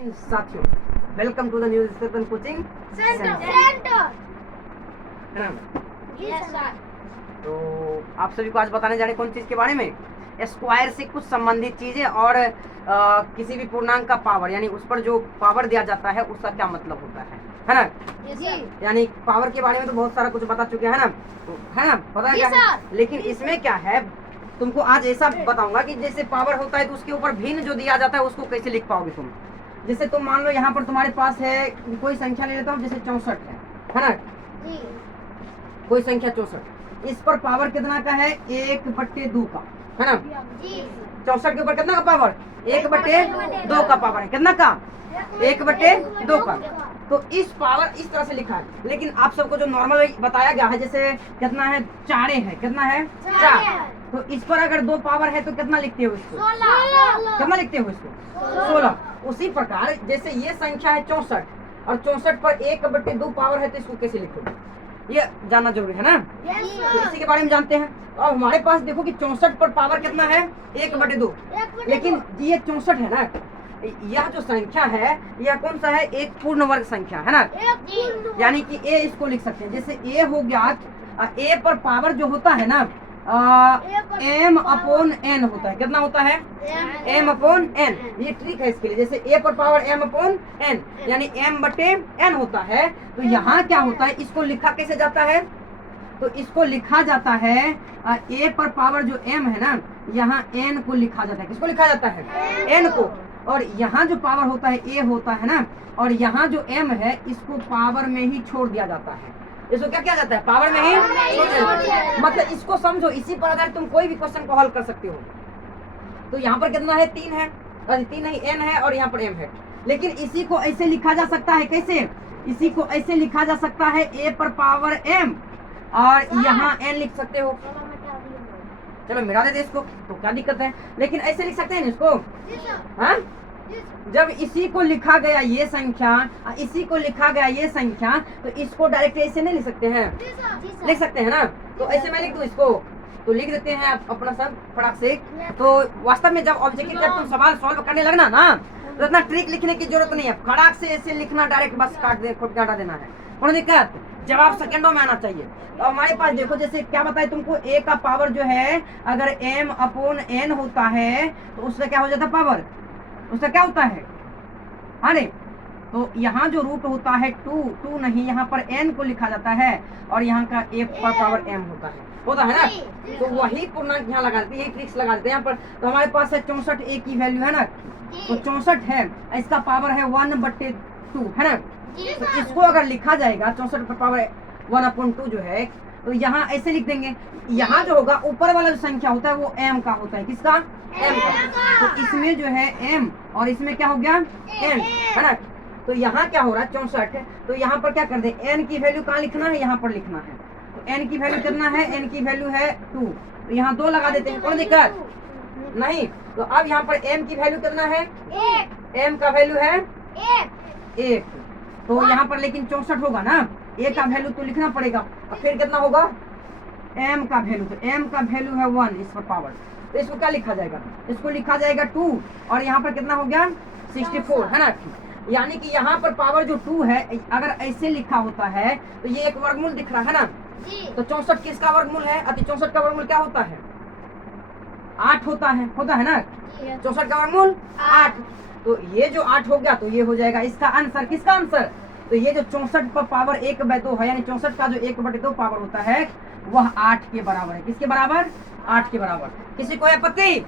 साथियों, welcome to the new स्टेपन coaching centre. है ना? तो आप सभी को आज बताने जा रहे कौन चीज के बारे में, स्क्वायर से कुछ संबंधित चीजें और किसी भी पूर्णांक का पावर, यानी उस पर जो पावर दिया जाता है उसका क्या मतलब होता है ना? यानी पावर के बारे में तो बहुत सारा कुछ बता चुके हैं ना, तो है ना, पता है क्या है? लेकिन इसमें क्या है, तुमको आज ऐसा बताऊंगा कि जैसे पावर होता है तो उसके ऊपर भिन्न जो दिया जाता है उसको कैसे लिख पाओगे तुम। जैसे तुम मान लो यहाँ पर तुम्हारे पास है कोई संख्या ले लेता हूँ, जैसे 64 है ना? कोई संख्या 64, इस पर पावर कितना का है? 1/2 का, है ना? 64 के ऊपर कितना का पावर? 1/2 का पावर है। कितना का? 1/2 का। तो इस पावर इस तरह से लिखा है, लेकिन आप सबको जो नॉर्मल बताया गया है, जैसे कितना है? 4 है। कितना है? 4। तो इस पर अगर 2 पावर है तो कितना लिखते हो इसको? 16। कितना लिखते हो इसको? 16। उसी प्रकार जैसे ये संख्या है 64 और 64 पर 1/2 पावर है, तो इसको कैसे लिखोगे? ये जानना जरूरी है ना? तो इसी के बारे में जानते हैं। तो अब हमारे पास देखो कि 64 पर पावर कितना है? 1/2। लेकिन ये 64 है ना, यह जो संख्या है यह कौन सा है? एक पूर्ण वर्ग संख्या है ना? यानी कि ए इसको लिख सकते हैं। जैसे ए हो गया, ए पर पावर जो होता है ना m/n होता है। कितना होता है? m/n। ये ट्रिक है इसके लिए। जैसे a पर पावर m/n यानी m/n होता है। तो यहाँ क्या होता है, इसको लिखा कैसे जाता है? तो इसको लिखा जाता है a पर पावर जो m है ना, यहाँ n को लिखा जाता है। किसको लिखा जाता है? n को। और यहाँ जो पावर होता है a होता है ना, और यहाँ जो m है इसको पावर में ही छोड़ दिया जाता है। इसको क्या किया जाता है? पावर में ही छोड़ दिया जाता है। मतलब इसको समझो, इसी पर अगर तुम कोई भी क्वेश्चन को हल कर सकते हो। तो यहाँ पर कितना है? 3 है, 3 नहीं n है, और यहाँ पर m है। लेकिन इसी को ऐसे लिखा जा सकता है। कैसे? इसी को ऐसे लिखा जा सकता है, a पर पावर m और यहाँ n लिख सकते हो। चलो मिटा देते इसको, तो क्या दिक्कत है? लेकिन ऐसे लिख सकते हैं इसको। हाँ, जब इसी को लिखा गया ये संख्या, इसी को लिखा गया ये संख्या, तो इसको डायरेक्ट ऐसे नहीं लिख सकते हैं? लिख सकते हैं ना? तो ऐसे मैं लिख दूं इसको, तो लिख देते हैं अपना सब फटाक से। तो वास्तव में जब ऑब्जेक्टिव जब तुम सवाल सॉल्व करने लगना ना, तो इतना ट्रिक लिखने की जरूरत नहीं है। फटाक से ऐसे लिखना, डायरेक्ट बस काटा देना है। कोई दिक्कत? जवाब सेकंडों में आना चाहिए। तो हमारे पास देखो, जैसे क्या बताए तुमको, a का पावर जो है अगर m/n होता है तो उसका क्या हो जाता है? पावर उसका क्या होता है? अरे तो यहाँ जो रूट होता है 2 नहीं, यहाँ पर n को लिखा जाता है, और यहाँ का a पर पावर m होता है ना? तो वही पूर्णांक यहाँ लगा देते हैं, यही ट्रिक्स लगा देते हैं यहाँ पर। तो हमारे पास है 64, a की वैल्यू है ना, तो 64 है, इसका पावर है 1/2 है ना? तो इसको अगर लिखा जाएगा 64 पर पावर 1/2 जो है, तो यहाँ ऐसे लिख देंगे। यहाँ जो होगा ऊपर वाला जो संख्या होता है वो m का होता है। किसका? m का। तो इसमें जो है m और इसमें क्या हो गया? n है ना? तो यहाँ क्या हो रहा है? 64 है, तो यहाँ पर क्या कर दे? n की वैल्यू कहाँ लिखना है? यहाँ पर लिखना है। तो n की वैल्यू कितना है? n की वैल्यू है 2, तो यहाँ 2 लगा देते हैं। कोई दिक्कत नहीं। तो अब यहाँ पर m की वैल्यू कितना है? m का वैल्यू है 1। तो यहाँ पर लेकिन 64 होगा ना, a का वैल्यू तो लिखना पड़ेगा। और फिर कितना होगा? m का वैल्यू, तो m का वैल्यू है 1 इस पर पावर। तो इसको क्या लिखा जाएगा? इसको लिखा जाएगा 2, और यहाँ पर कितना हो गया? 64 है ना? यानी कि यहाँ पर पावर जो 2 है, अगर ऐसे लिखा होता है तो ये एक वर्गमूल दिख रहा है ना? तो 64 किसका वर्गमूल है? अति 64 का वर्गमूल क्या होता है? 8 होता है ना? 64 का वर्गमूल 8। तो ये जो 8 हो गया, तो ये हो जाएगा इसका आंसर। किसका आंसर? तो ये जो 64 पर पावर 1/2 है, यानी 64 का जो 1/2 पावर होता है वह 8 के बराबर है। किसके बराबर? 8 के बराबर। किसी को है आपत्ति?